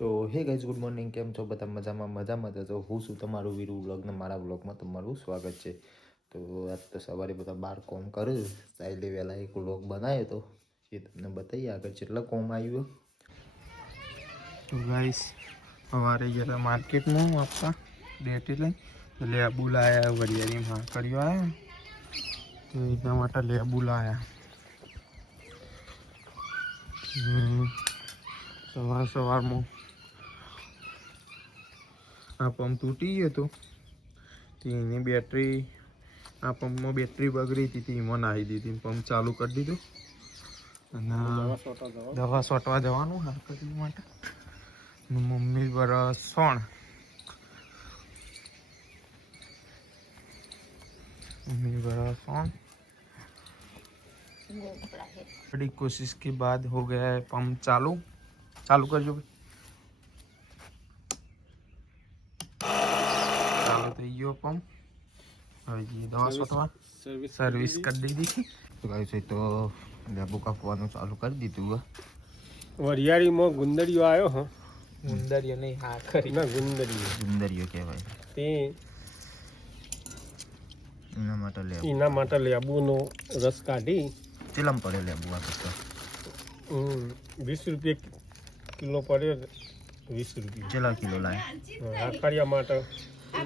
તો hey guys good morning, કેમ છો બધા? મજામાં તો હું છું તમારું વીરુ વ્લોગને મારા વ્લોગમાં તમારું સ્વાગત છે. તો આજ તો સવારે બધા બહાર કોમ કર્યું, સાઈડે વહેલા એક વ્લોગ બનાવ્યો તો એ તમને બતાવીએ આગળ જેટલા કોમ આવ્યું. તો ગાઈસ સવારે ગયા માર્કેટમાં આપવા ડેટી લઈ તો લેબુ લાયા, વરિયાળી ભાકરીઓ આવ્યા તો એટલા માટે લેબુ લાયા. સવારમાં આ પંપ તૂટી ગયો હતો તો એની બેટરી, આ પંપમાં બેટરી બગડી હતી એમાં નાખી દીધી, પંપ ચાલુ કરી દીધું અને દવા છોટવા જવાનું હાર્કટી માટે. મમ્મી બરસ बड़ी कोशिश के बाद हो गया है पंप चालू कर जो चालू तो ये पंप और ये दवा छटवा सर्विस कर दी थी. તો ગાઈસ તો લેબુ કાપવાનું ચાલુ કરી દીધું. વરિયાળીમાં ગુંદરીઓ આવ્યો હ. गुंदरियो नहीं हाथ खरी ના ગુંદરીઓ સુંદરીઓ કહેવાય. તે એના માટે લેબુનો રસ કાઢી ચેલમ પડે લેબુ આ તો 20 રૂપિયા કિલો પડે. 20 રૂપિયા ચેલા કિલો લાય? આખરિયા માટે 20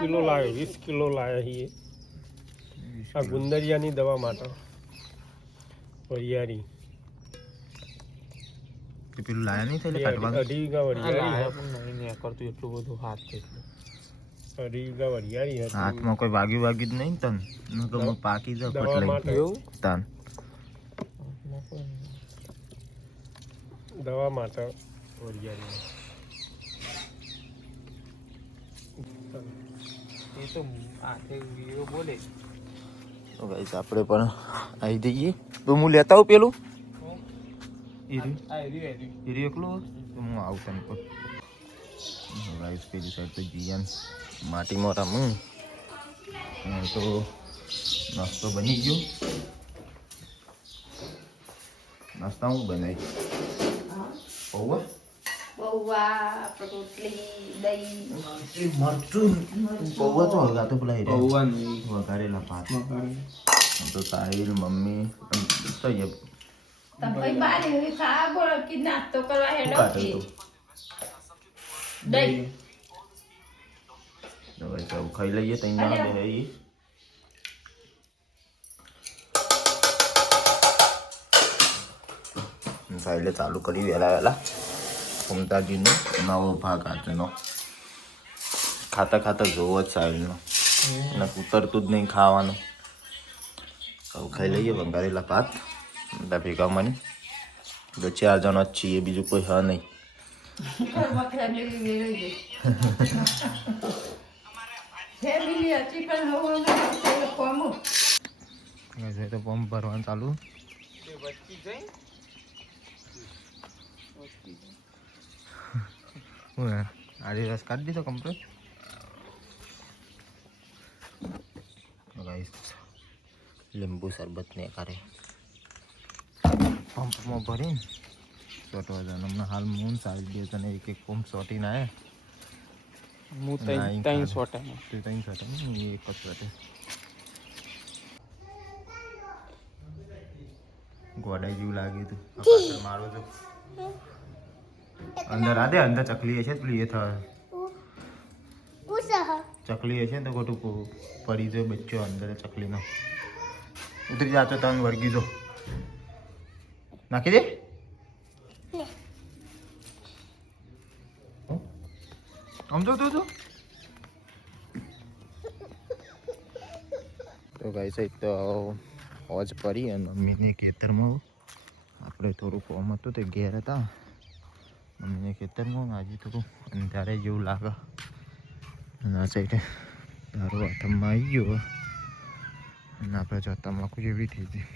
કિલો લાવ્યો. 20 કિલો લાવ્યા છીએ આ ગુંદરિયાની દવા માટે. વરિયાળી પેલું લાયા નહીં થયેલે કાઢવાનું? 2.5 વીઘા વરિયાળી नहीं करतु એટલું બધું હાથ છે. 2.5 વીઘા વરિયાળી હતી. હાથમાં કોઈ વાગ્યું જ નહીં તન નકર પાકી જ દવા માટે તાન દવા માટે વરિયાળી. એ તો આખે વીરો બોલે. તો ગાઈસ આપણે પણ આવી જઈએ. તો હું લેતા આવું પેલું હીરી એકલું તો હું આવું તને પર. ગાઈસ પેલી સાઈડ તો જીયાન માટીમાં રમું તો નાસ્તો બની ગયો. નાસ્તા હું બનાવી પૌવા, રોટલી, દહીં, મરચું પૌવા તો હગા તો પેલા પૌવા નહીં, વઘારેલા ભાત તો સાહિલ મમ્મી તો એ તમે બાર એવી ખા બોલો કે નાસ્તો કરવા હેડો કે દહીં હવે તો ખાઈ લઈએ તૈયાર રહી. સાહિલે ચાલુ કરી વહેલા મમતાજીનો નવો ભાગ આજનો. ખાતા જોવો જ સાહિલનો એને ઉતરતું જ નહીં ખાવાનું. હવે ખાઈ લઈએ વઘારેલા ભાત બધા ભેગા મળી. તો 4 જણા જ છીએ, બીજું કોઈ હ નહીં. ફેમિલી હતી પણ હવે કોમ તો પંપ ભરવાનું ચાલુ. આડી રસ કાઢી દીધો કમ્પ્લીટ. લીંબુ શરબત ને કરે પંપમાં ભરીને ચોટવા જવાનું. હમણાં હાલ મૂન સારી દે તને એક પંપ ચોટીને આવ્યા. હું ત્રણ સોટા એક જ ચોટે ગોડાઈ જેવું લાગ્યું હતું. મારો જો અંદર આદે અંદર ચકલી હશે પેલી એ ચકલી હશે ને તો ખોટું પડી જાય બચ્ચો અંદર ચકલીનો. ઉતરી જાતો તમે વળગી જો નાખી દે. સમજો તું તો ગાઈ સાહેબ તો હોજ પડી અને મમ્મીને ખેતરમાં આપણે થોડું કોમ હતું તે ઘેર હતા. મમ્મીને ખેતરમાં આજે થોડું અંધારે જેવું લાગે અને આ સાઈડે દારૂ હાથમાં આવી ગયો અને આપણે જોતા માખું જેવી થઈ હતી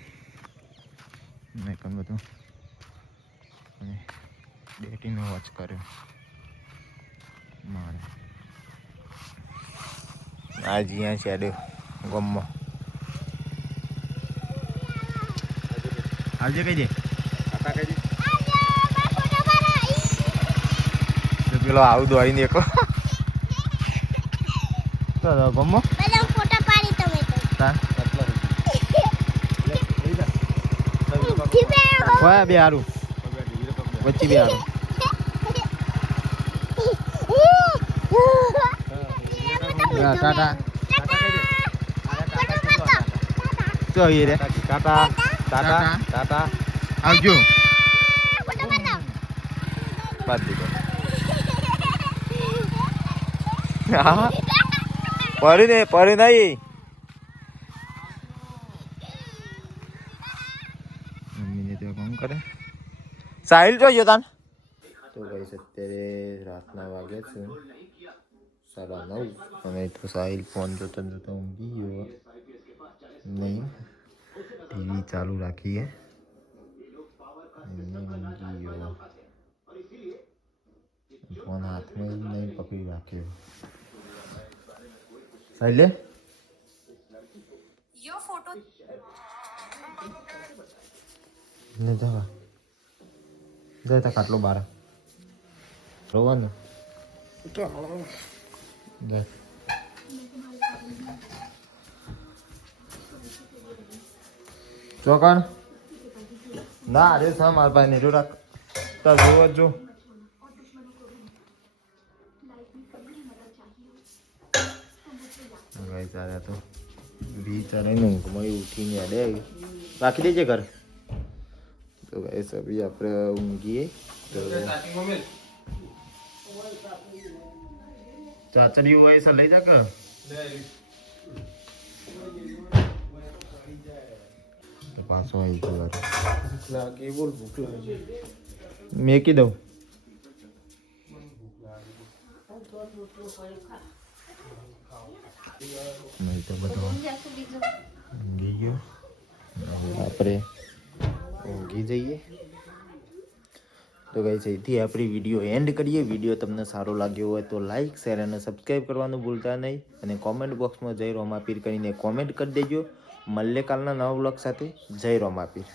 મેં પણ બધું અને ડેટીનો વોચ કર્યો મારે. આજ અહીંયા છે ગમમાં આજે કઈ દે પેલો આવું દોડીને એક ગમો બે હારું વચ્ચે બે હારું ટાટા ચો રે ટાટા ટાટા ટાટા આવજો બાદ દીધો પડી નહીં મમ્મીને ત્યાં કામ કરે સાહિલ જોઈએ તાન તો ભાઈ અત્યારે રાતના વાગ્યા છે 9:30 અને તો સાહિલ ફોન જોતો જોતો ઊંઘી ગયો નહીં ટીવી ચાલુ રાખીએ ઊંઘી ગયો ફોન હાથમાં જ નહીં પકડી રાખ્યો સાહિલ ને જવા જતા ખાટલો બાર રોવાનું ચોકણ ના અરે સા માર પાસે નીચો રાખ તાર જોવા જો ગાઈ ચાલે તો બી ચાલે ને ઊંઘમાં ઉઠીને અડે રાખી દેજે ઘર તો ગાઈસ અભી આપણે ઊંઘીએ તો ચાચડી હોય એસા લઈ જા કે તો પાછો આવી ગયો લાગે બોલ ભૂખ લાગે મેકી દઉં નહીં તો બધો ઊંઘી ગયો આપણે ઊંઘી જઈએ તો ગાઈસ અહીંથી આપણી વિડીયો એન્ડ કરીએ વિડીયો તમને સારો લાગ્યો હોય તો લાઈક શેર અને સબસ્ક્રાઈબ કરવાનું ભૂલતા નહીં અને કોમેન્ટ બોક્સમાં જય રોમાપીર કરીને કોમેન્ટ કરી દેજો મળીએ કાલના નવા વ્લોગ સાથે જય રોમાપીર